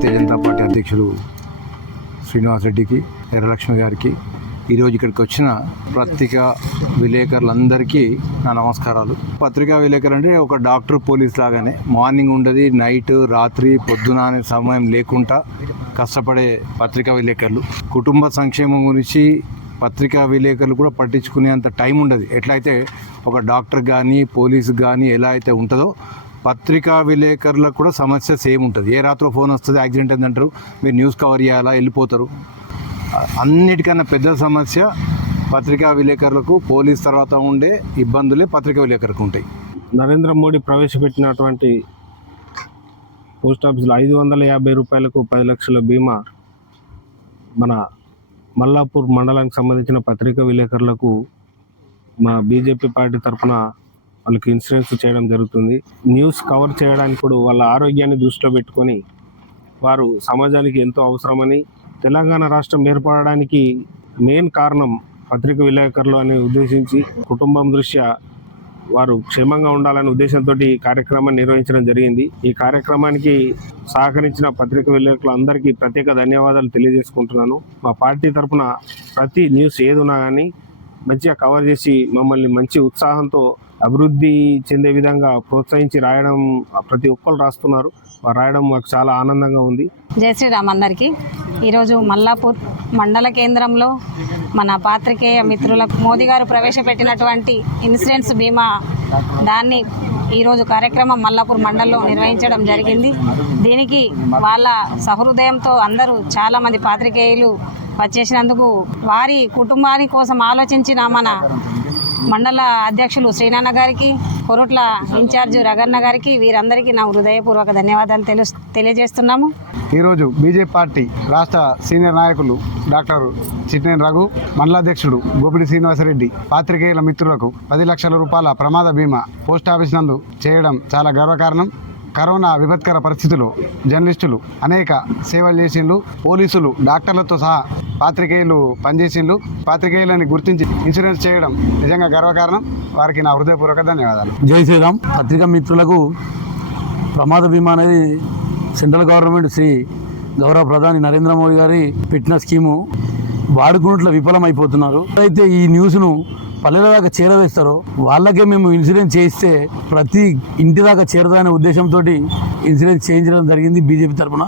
Bharatiya Janata party అధ్యక్షులు శ్రీనివాస్ రెడ్డికి, ఎర్రలక్ష్మి గారికి, ఈరోజు ఇక్కడికి వచ్చిన పత్రికా విలేకరులందరికీ నా నమస్కారాలు. పత్రికా విలేకరు అంటే ఒక డాక్టర్, పోలీస్ లాగానే మార్నింగ్ ఉండదు, నైట్, రాత్రి, పొద్దున అనే సమయం లేకుండా కష్టపడే పత్రికా విలేకరులు. కుటుంబ సంక్షేమం గురించి పత్రికా విలేకరులు కూడా పట్టించుకునేంత టైం ఉండదు. ఎట్లయితే ఒక డాక్టర్ కానీ, పోలీసు కానీ ఎలా అయితే ఉంటుందో పత్రికా విలేకరులకు కూడా సమస్య సేమ్ ఉంటుంది. ఏ రాత్రో ఫోన్ వస్తుంది, యాక్సిడెంట్ ఏంటంటారు, మీరు న్యూస్ కవర్ చేయాలా, వెళ్ళిపోతారు. అన్నిటికన్నా పెద్ద సమస్య పత్రికా విలేకరులకు పోలీస్ తర్వాత ఉండే ఇబ్బందులే పత్రికా విలేకరులకు ఉంటాయి. నరేంద్ర మోడీ ప్రవేశపెట్టినటువంటి పోస్ట్ ఆఫీసులో 550 రూపాయలకు 10 లక్షల బీమా మన మల్లాపూర్ మండలానికి సంబంధించిన పత్రికా విలేకరులకు మా బీజేపీ పార్టీ తరఫున వాళ్ళకి ఇన్సూరెన్స్ చేయడం జరుగుతుంది. న్యూస్ కవర్ చేయడానికి కూడా వాళ్ళ ఆరోగ్యాన్ని దృష్టిలో పెట్టుకొని వారు సమాజానికి ఎంతో అవసరమని, తెలంగాణ రాష్ట్రం ఏర్పడడానికి మెయిన్ కారణం పత్రికా విలేకరులు అని ఉద్దేశించి కుటుంబం దృష్ట్యా వారు క్షేమంగా ఉండాలనే ఉద్దేశంతో ఈ కార్యక్రమాన్ని నిర్వహించడం జరిగింది. ఈ కార్యక్రమానికి సహకరించిన పత్రికా విలేకరులు అందరికీ ప్రత్యేక ధన్యవాదాలు తెలియజేసుకుంటున్నాను. మా పార్టీ తరఫున ప్రతి న్యూస్ ఏదున్నా కానీ మంచిగా కవర్ చేసి మమ్మల్ని మంచి ఉత్సాహంతో అభివృద్ధి చెందే విధంగా ప్రోత్సహించి రాయడం ప్రతి ఒక్కరు రాస్తున్నారు. రాయడం మాకు చాలా ఆనందంగా ఉంది. జై శ్రీరామ్ అందరికీ. ఈరోజు మల్లాపూర్ మండల కేంద్రంలో మన పాత్రికేయ మిత్రులకు మోదీ గారు ప్రవేశపెట్టినటువంటి ఇన్సూరెన్స్ బీమా దాన్ని ఈరోజు కార్యక్రమం మల్లాపూర్ మండలంలో నిర్వహించడం జరిగింది. దీనికి వాళ్ళ సహృదయంతో అందరూ చాలామంది పాత్రికేయులు వచ్చేసినందుకు వారి కుటుంబాని కోసం ఆలోచించిన మన మండల అధ్యక్షులు శ్రీనాన్న గారికి, కొరుట్ల ఇన్ఛార్జు రగన్న గారికి, వీరందరికీ నా హృదయపూర్వక ధన్యవాదాలు తెలియజేస్తున్నాము. ఈరోజు బీజేపీ పార్టీ రాష్ట్ర సీనియర్ నాయకులు డాక్టర్ చిట్నేని రఘు, మండలాధ్యక్షుడు గోపిడి శ్రీనివాసరెడ్డి పాత్రికేయుల మిత్రులకు 10 లక్షల రూపాయల ప్రమాద బీమా పోస్ట్ ఆఫీస్ నందు చేయడం చాలా గర్వకారణం. కరోనా విపత్కర పరిస్థితుల్లో జర్నలిస్టులు అనేక సేవలు చేసిండ్రు. పోలీసులు, డాక్టర్లతో సహా పాత్రికేయులు పనిచేసిండ్రు. పాత్రికేయులని గుర్తించి ఇన్సూరెన్స్ చేయడం నిజంగా గర్వకారణం. వారికి నా హృదయపూర్వక ధన్యవాదాలు. జై శ్రీరామ్. పత్రికా మిత్రులకు ప్రమాద బీమా అనేది సెంట్రల్ గవర్నమెంట్ శ్రీ గౌరవ ప్రధాని నరేంద్ర మోడీ గారి పెట్టిన స్కీము వాడుకున్నట్లు విఫలమైపోతున్నారు. అయితే ఈ న్యూస్ను పల్లెల దాకా చేరవేస్తారో వాళ్ళకే మేము ఇన్సూరెన్స్ చేయిస్తే ప్రతి ఇంటి దాకా చేరదనే ఉద్దేశంతో ఇన్సూరెన్స్ చేయించడం జరిగింది బీజేపీ తరఫున.